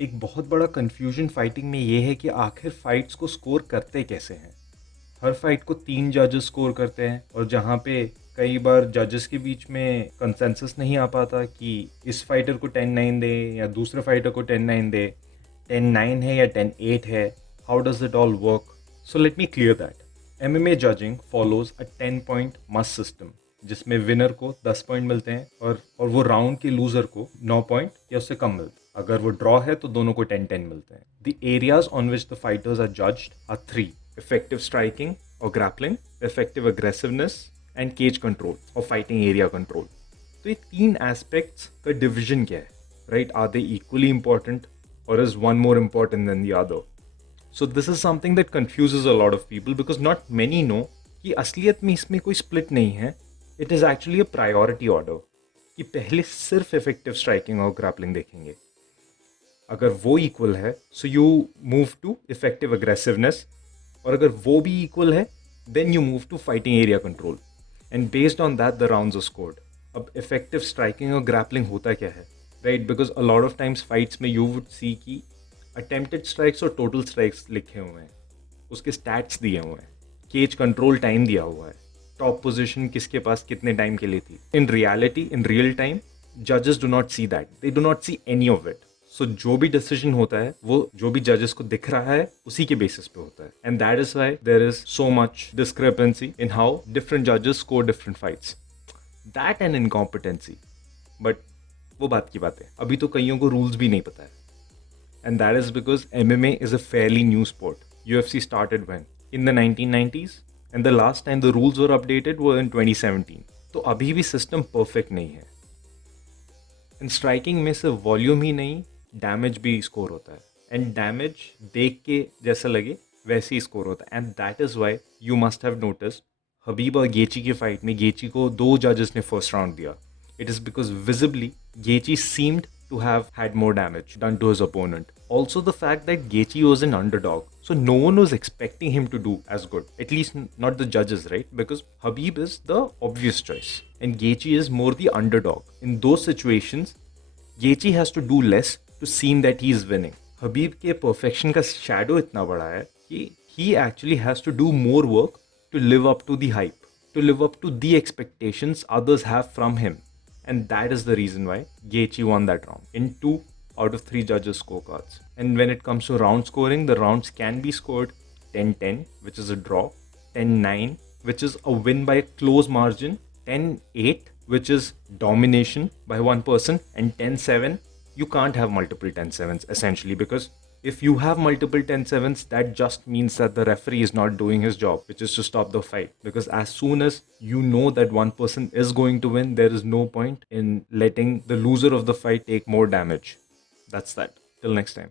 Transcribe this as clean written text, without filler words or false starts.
एक बहुत बड़ा कंफ्यूजन फाइटिंग में ये है कि आखिर फाइट्स को स्कोर करते कैसे हैं। हर फाइट को 3 जजेस स्कोर करते हैं और जहाँ पे कई बार जजेस के बीच में कंसेंसस नहीं आ पाता कि इस फाइटर को 10-9 दे या दूसरे फाइटर को 10-9 दे, 10-9 है या 10-8 है, how does it all work. So let me clear that MMA judging follows a 10 point must system जिसमें विनर को 10 पॉइंट मिलते हैं और वो राउंड के लूजर को 9 पॉइंट या उससे कम मिलते हैं। अगर वो ड्रॉ है तो दोनों को 10-10 मिलते हैं। The areas on which the fighters are judged are 3: effective striking or grappling, effective aggressiveness and cage control or fighting area control. तो ये 3 एस्पेक्ट्स का डिविजन क्या है, right? Are they equally important और is one more important than the other? So this is something that confuses a lot of people because not many know कि असलियत में इसमें कोई स्प्लिट नहीं है। It is actually a priority order कि पहले सिर्फ इफेक्टिव स्ट्राइकिंग और ग्रैपलिंग देखेंगे। अगर वो इक्वल है so you move to effective aggressiveness, और अगर वो भी इक्वल है then you move to fighting area control and based on that the rounds are scored. अब इफेक्टिव स्ट्राइकिंग और ग्रैपलिंग होता क्या है, right? Because a lot of times fights में यू वुड सी कि अटेम्प्टेड स्ट्राइक्स और total strikes लिखे हुए हैं, उसके स्टैट्स दिए हुए हैं, केज कंट्रोल टाइम दिया हुआ है, टॉप पोजीशन किसके पास कितने टाइम के लिए थी। In reality, in real time, जजेस do not see that, they do not see any of it. So जो भी डिसीजन होता है वो जो भी जजेस को दिख रहा है उसी के बेसिस पे होता है, and that is why there is so much discrepancy in how different जजेस score different fights. That and incompetency, but वो बात की बात है, अभी तो कईयों को रूल्स भी नहीं पता है, and that is because MMA is a fairly new sport. UFC started when? In the 1990s, and the last time the rules were updated were in 2017. तो अभी भी सिस्टम परफेक्ट नहीं है। इन स्ट्राइकिंग में सिर्फ वॉल्यूम ही नहीं, डैमेज भी स्कोर होता है, एंड डैमेज देख के जैसा लगे वैसे ही स्कोर होता है, and that is why you must have notice Khabib और गेची की फाइट में गेची को 2 जजेस ने फर्स्ट राउंड दिया. It is because visibly Gaethje seemed to have had more damage done to his opponent. Also the fact that Gaethje was an underdog, so no one was expecting him to do as good. At least not the judges, right? Because Khabib is the obvious choice and Gaethje is more the underdog. In those situations, Gaethje has to do less to seem that he is winning. Khabib के perfection का shadow इतना बड़ा है कि he actually has to do more work to live up to the hype, to live up to the expectations others have from him. And that is the reason why Gaethje won that round in 2 out of 3 judges' scorecards. And when it comes to round scoring, the rounds can be scored 10-10, which is a draw, 10-9, which is a win by a close margin, 10-8, which is domination by one person, and 10-7, you can't have multiple 10-7s essentially, because if you have multiple 10-7s, that just means that the referee is not doing his job, which is to stop the fight. Because as soon as you know that one person is going to win, there is no point in letting the loser of the fight take more damage. That's that. Till next time.